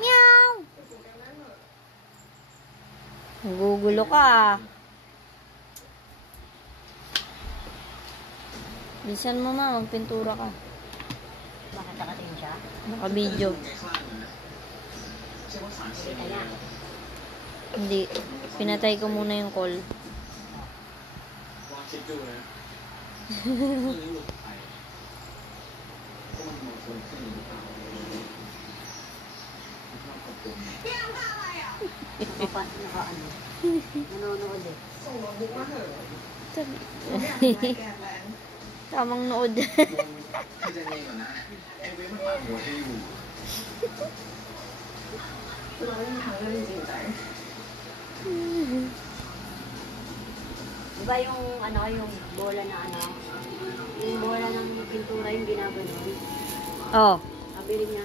Meow! Nagugulo ka ah. Bilisan mo ma, magpintura ka. Bakit nakatingin siya? Naka-video. Kita niya. Hindi. Pinatay ko muna yung call. Nanonood eh. Tamang nood. Diba yung yung bola na yung bola ng pintura yung ginaganon? Oh. Kabili niya.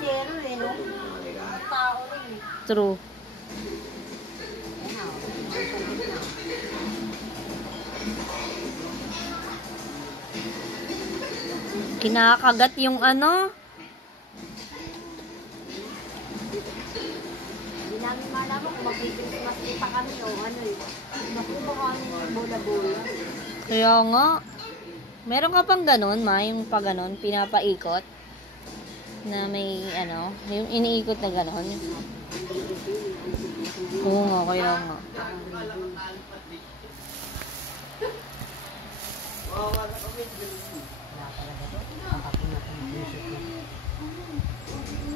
Zero eh, no? Tao rin eh. True. Kinakagat yung ano. Hindi namin malaman kung mag-Christmas pa kami o ano eh. Naku, baka yung bola-bola. Kaya nga. Meron ka pang ganun, ma? Yung pa ganun, pinapaikot. Na may, yung iniikot na ganun. Oo nga, kaya nga.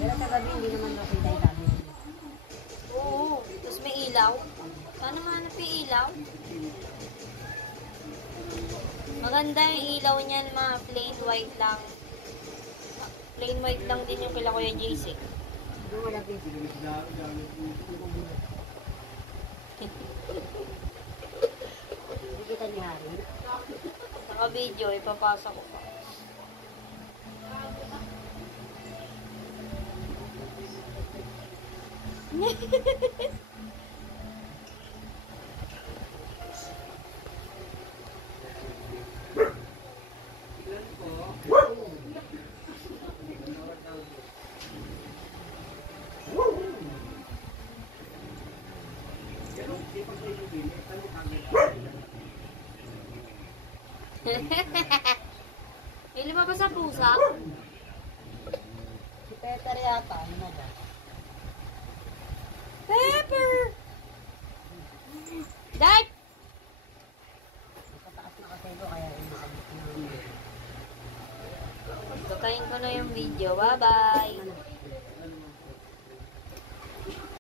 Pero sa gabi, hindi naman makita yung sabi. Oo, tapos may ilaw. Paano mahanap yung ilaw? Maganda yung ilaw niyan, ma. Plain white lang. Plain white lang din yung kila Kuya JC. Doon wala din. Hindi kita ni Hari. Naka-video, ipapasa ko pa. May lima ba sa pusa? Si Peter yata, ano na ba? Pepper! Dive! Pataas na kasi ito, kaya umakabot na. Pagkain ko na yung video. Bye-bye!